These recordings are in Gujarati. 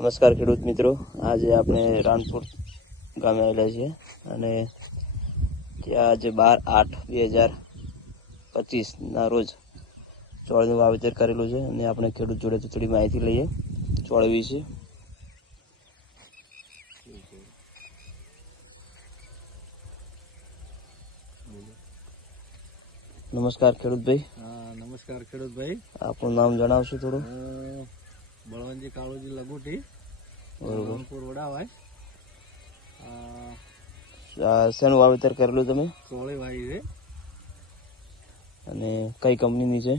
નમસ્કાર ખેડૂત મિત્રો, આજે આપણે રાણપુર ગામે આવેલા છીએ અને ત્યાં આજે 12/8/2025ના રોજ ચોળનું વાવેતર કરેલું છે અને આપણે ખેડૂત જોડે થોડી માહિતી લઈએ ચોળ વિશે. નમસ્કાર ખેડૂતભાઈ. નમસ્કાર ખેડૂતભાઈ, આપનું નામ જણાવશો થોડું? બળવંતજી કાળુજી લગુટી, રાણપુર વડાવાય. શેનું વાવેતર કરેલું તમે? ચોળી વાવી છે. અને કઈ કંપનીની છે?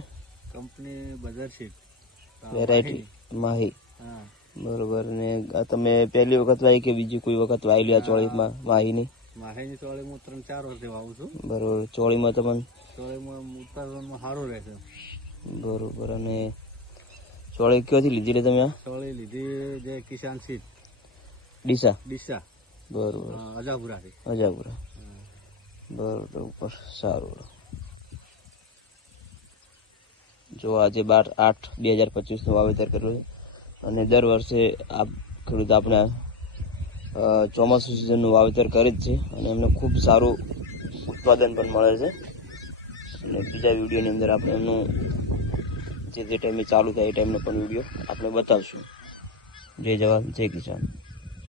કંપની બજારશીટ, વેરાયટી માહી. હા બરોબર. ને તમે પહેલી વખત વાવી કે બીજી કોઈ વખત વાવેલી આ ચોળીમાં માહીની? માહીની ચોળી હું 3-4 વર્ષથી વાવું છું. બરોબર. ચોળીમાં તમને ઉત્પાદનમાં સારું રહેશે. બરોબર. અને ચોળી ક્યાંથી લીધી રે તમે? આ ચોળી લીધી જે કિસાન સીટ ડીસા. બરોબર. અજાપુરાથી. અજાપુરા. બરોબર, સારું. જો આજે 12/8/2025નું વાવેતર કર્યું છે અને દર વર્ષે આ ખેડૂત આપણે ચોમાસું સિઝનનું વાવેતર કરે જ છે અને એમને ખૂબ સારું ઉત્પાદન પણ મળે છે. અને બીજા વિડીયોની અંદર આપણે એમનું જે ટાઈમે ચાલુ થાય એ ટાઈમનો પણ વિડીયો આપણે બતાવશું. જય જવાન, જય કિસાન.